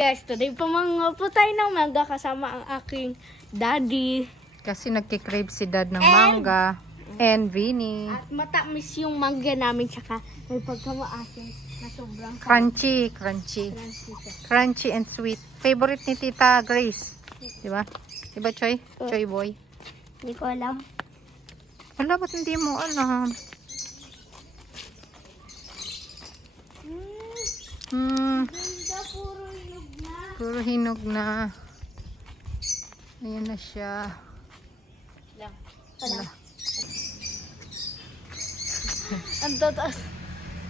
Guys, today pumango po tayo ng mangga kasama ang aking daddy. Kasi nagkikrave si Dad ng mangga and Vinny. At matamis yung mangga namin, tsaka may pagkamaasin na sobrang Crunchy siya. Crunchy and sweet. Favorite ni Tita Grace. Diba? Diba, Choy? Choy boy. Hindi ko alam. Wala, ba't hindi mo alam? Ganda, puro hinog na. Puro hinog na. Ayan na siya. Wala. Ang tataas.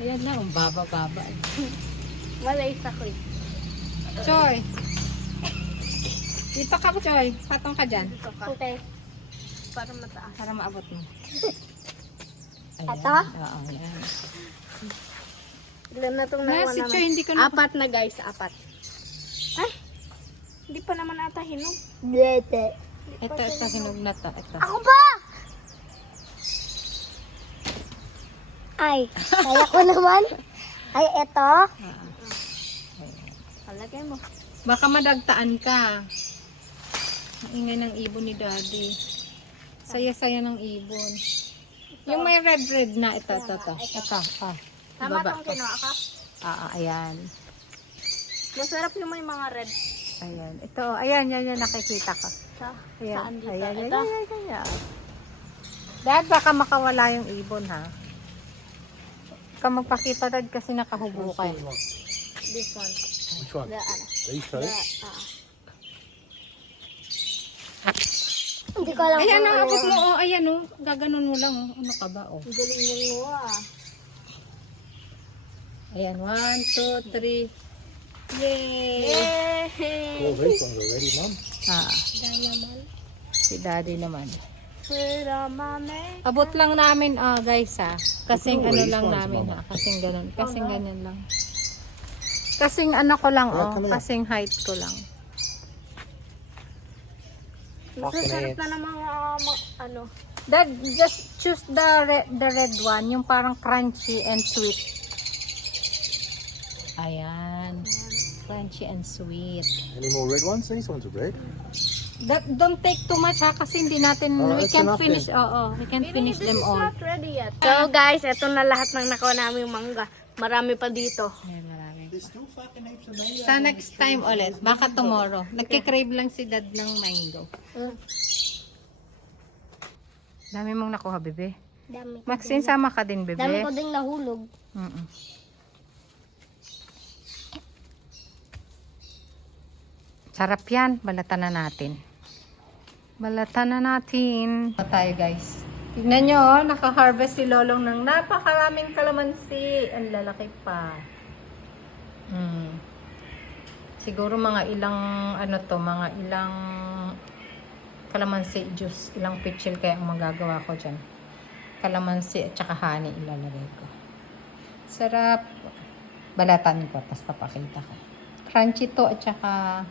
Ayan na, ang baba-baba. Malay sa ko. Choy! Dito ka, Choy. Patong ka dyan. Okay. Para mataas. Para maabot mo. Ito? Oo, ayan. Ilan na itong Na, nakuha si namin? Choy, hindi ko na... Apat na guys, apat. Ay! Hindi pa naman ata hinog. Dete. Ito, hinog na to. Ito. Ako ba? Ay, kaya ko naman. Ay, eto. Palagay mo. Baka madagtaan ka. Ang ingay ng ibon ni Daddy. Saya-saya ng ibon. Yung may red na, ito. Ito, Tama Ibaba itong ko. kinuha ka? Ayan. Masarap yung may mga red. Ayan. Ito, ayan, yan, nakikita ka. Ayan. Saan dito? Ayan, Ito? ayan. Dad, baka makawala yung ibon, ha? Ka magpakita, Dad, kasi nakahubo ka. This one. Which one? The, ano? These two? Hindi ko alam Ayan, kung ang ano. abot mo, oh, ayan, oh. Gaganon mo lang, oh. Ano ka ba, oh. Ang galing mo Ayan, 1, 2, 3. Yay! All these ones already, Mum. Diamond. Si Daddy naman. Pero mame. Abot lang namin, guys, ha. Kasing Ito, ano waste lang ones, namin, Mama. ha. Kasing ganun. Kasing ganyan lang. Kasing ano ko lang, Wala ka na. Kasing height ko lang. Masarap na ng mga ano. Dad, just choose the red one. Yung parang crunchy and sweet. Ayan. Crunchy and sweet. Any more red ones? These ones are red. Don't take too much, ha. Kasi hindi natin, we it's can't enough finish, then. we can't finish them all. Not ready yet. So guys, ito na lahat ng nakuha namin mangga. Marami pa dito. Ayan, marami. There's still fucking heaps of mango. Sa next time ulit. Baka tomorrow. Nagkikrave lang si Dad ng mango. Dami mong nakuha, bebe. Dami. Maxine, sama ka din, bebe. Dami ko ding nahulog. Sarap yan. Balatan na natin. Balatan na natin. Tayo, guys. Tignan nyo, oh, naka-harvest si Lolong ng napakaraming kalamansi. Ang lalaki pa. Siguro mga ilang, mga ilang kalamansi juice, ilang pitchil kaya ang magagawa ko dyan. Kalamansi at saka honey ilalagay ko. Sarap. Balatan ko, tapos papakita ko. Crunchy to at saka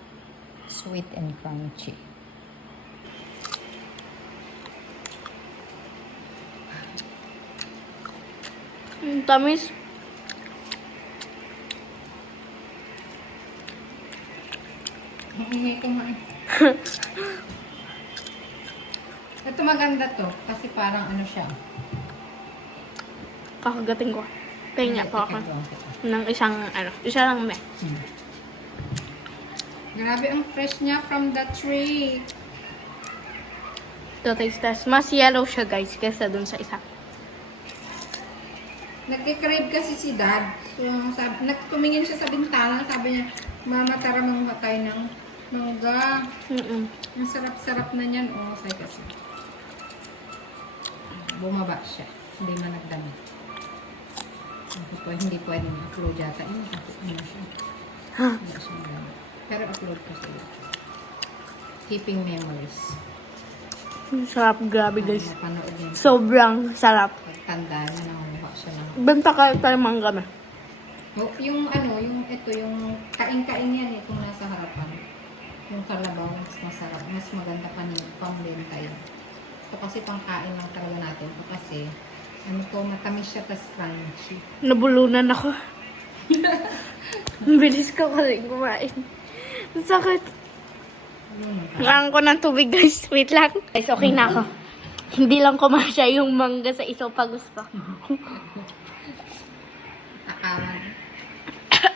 sweet and crunchy. Tamis. Ingay kumain. Ito maganda to kasi parang ano siya. Kakagating ko. Kaya po ako. Ng isang, isa lang me. Grabe ang fresh niya from the tree. Ito taste test. Mas yellow siya guys kaysa dun sa isa. Nagkikrave kasi si Dad. So, tumingin siya sa bintana. Sabi niya, Mama, tara manguha tayo ng mangga. Ang sarap-sarap na niyan. Oh, say kasi. Bumaba siya. Hindi man nagdami. Hindi pwedeng upload yata. Ano siya? Hindi siya nagdami. Pero upload ko sa YouTube. Keeping memories. Sarap, grabe guys. Panood niya. Sobrang sarap. Pagtanda na nangunguha siya ng... Benta kayo tayo mangga na. Oh, yung kain-kain yan kung nasa harapan. Yung kalabaw, mas masarap. Mas maganda pa niya, pambenta yun. Ito kasi pangkain lang talaga natin. Ito kasi, matamis siya, tas crunchy. Nabulunan ako. Ang bilis ko kasi kumain. Ang sakit. Kailangan ko ng tubig guys. Wait lang. Guys, okay na ako. Hindi lang kumasya yung mangga sa esophagus ko. Takawan.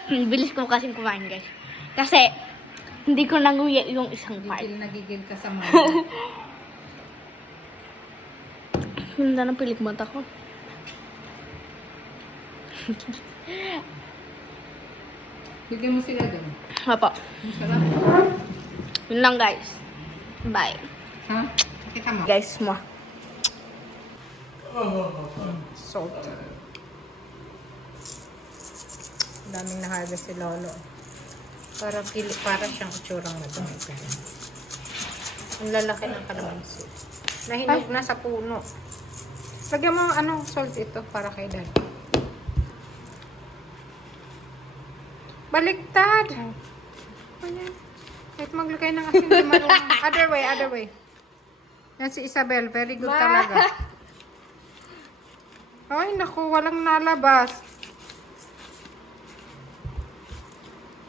Bilis ko kasing kumain guys. Kasi, hindi ko nanguya yung isang part. Nagigil ka sa mga. Hindi na pilik mata ko. Bigyan mo sila dun. Apo. Masarap. Yun lang guys. Bye. Ha? Kita mo. Guys mo. Salt. Daming na-harvest si Lolo. Para siyang itsurang madami. Ang lalaki ng kalamansi. Nahinog na sa puno. Lagyan mo salt ito para kay Dad. Baliktad! Ayan. Kahit maglagay ng asin, di marunong. Other way. Yan si Isabel, very good talaga. Ay, naku, walang nalabas.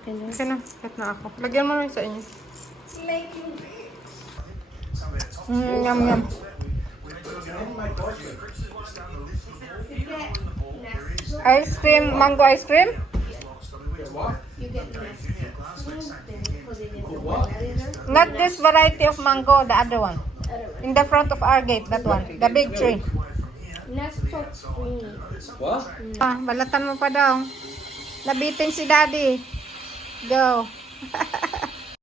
Okay na, kahit na ako. Lagyan mo lang sa inyo. Yum. Ice cream, mango ice cream? Not this variety of mango, the other one. In the front of our gate, that one. The big tree. Let's talk free. What? Balatan mo pa daw. Nabitin si Daddy. Go.